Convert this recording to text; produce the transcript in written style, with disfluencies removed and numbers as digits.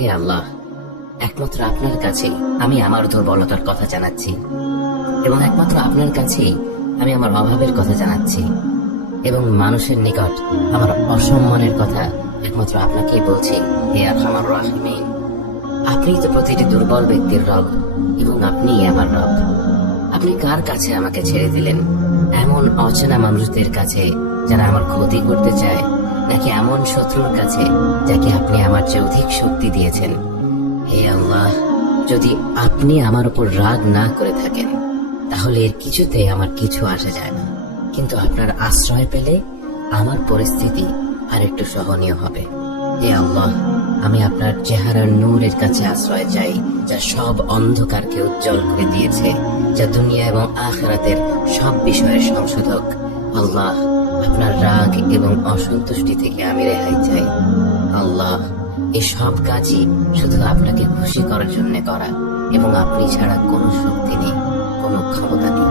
হে আল্লাহ, একমাত্র আপনার কাছেই আমি আমার দুর্বলতার কথা জানাচ্ছি, এবং একমাত্র আপনার কাছেই আমি আমার অভাবের কথা জানাচ্ছি, এবং মানুষের নিকট আমার অসম্মানের কথা একমাত্র আপনাকেই বলছি। হে আরহামার রাহিমিন, আপনিই তো প্রতিটি দুর্বল ব্যক্তির রব, এবং আপনিই আমার রব। আপনি কার কাছে আমাকে ছেড়ে দিলেন? এমন অচেনা মানুষদের কাছে যারা আমার ক্ষতি করতে চায়, নাকি এমন শত্রুর কাছে যাকে আপনি আমার চেয়ে অধিক শক্তি দিয়েছেন? হে আল্লাহ, যদি আপনি আমার উপর রাগ না করে থাকেন তাহলে এর কিছুতে আমার কিছু আসে যায় না, কিন্তু আপনার আশ্রয় পেলে আমার পরিস্থিতি আর একটু সহনীয় হবে। হে আল্লাহ, আমি আপনার চেহারার নূরের কাছে আশ্রয় চাই, যা সব অন্ধকারকে উজ্জ্বল করে দিয়েছে, যা দুনিয়া এবং আখিরাতের সব বিষয়ের সংশোধক। আল্লাহ, আপনার রাগ এবং অসন্তুষ্টি থেকে আমি রেহাই চাই। আল্লাহ, এই সব কাজই শুধু আপনাকে খুশি করার জন্য করা, এবং আপনি ছাড়া কোনো শক্তি নেই, কোনো ক্ষমতা নেই।